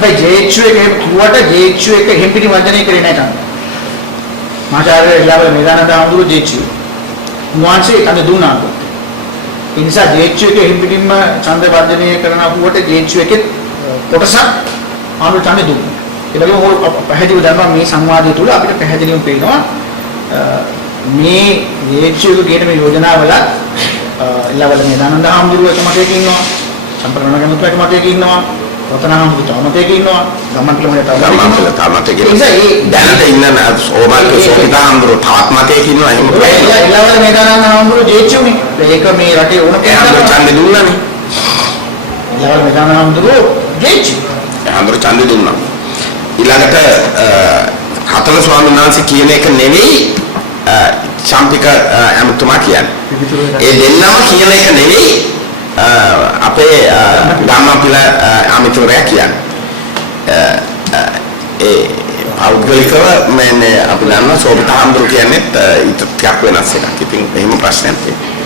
හැබැයි JHU එක එහෙම කිව්වට JHU එක එහෙම් පිටි වර්ජනය කරේ නැහැ තාම. මාචාර්ය ඉලාවල මේදානන්ද හඳුරු JHU. උන්වහන්සේ කඳ දුන්නා. ඒ නිසා JHU එක එහෙම් පිටින්ම ඡන්ද වර්ජනය කරන අපුවට JHU එකේ කොටසක් ආණ්ඩුව ඡන්දෙ දුන්නා. ඒ වගේම ඕක පැහැදිලිව දන්නවා මේ සංවාදය තුළ අපිට පැහැදිලිවම පේනවා මේ JHU එක කියන මේ යෝජනාවල ඉලාවල මේදානන්ද හඳුරු එක මතයක ඉන්නවා. සම්ප්‍රදාන ගමතුක එක මතයක ඉන්නවා. රතනහම් පුතමතේක ඉන්නවා ගම්මන් කිලෝමීටර් තාමතේක දැනට ඉන්න ඕමල්ක සෝපිතාම්බුරු තාත්මතේක ඉන්නවා එහෙම එළවල මේදානන් ආම්බුරු ජේච්චුනේ ඒක මේ රටේ ඕන කෙනෙක් ඡන්දෙ දුන්නානේ එළවල මේදානන් ආම්බුරු ජේච්චු ආම්බුරු ඡන්දෙ දුන්නා ඊළඟට හතර ස්වාමීන් වහන්සේ කියන එක නෙවෙයි චම්පික අමතුමා කියන්නේ ඒ දෙන්නම කියන එක නෙවෙයි අපේ ධම්මපිල අමිතුරයා කියන්නේ ඒ පෞද්ගලිකව මම අපි දන්නවා සෝබිත හඳුරු කියන්නේ ඊට ටිකක් වෙනස් එකක්. ඉතින් එහෙම ප්‍රශ්නයක් තියෙනවා.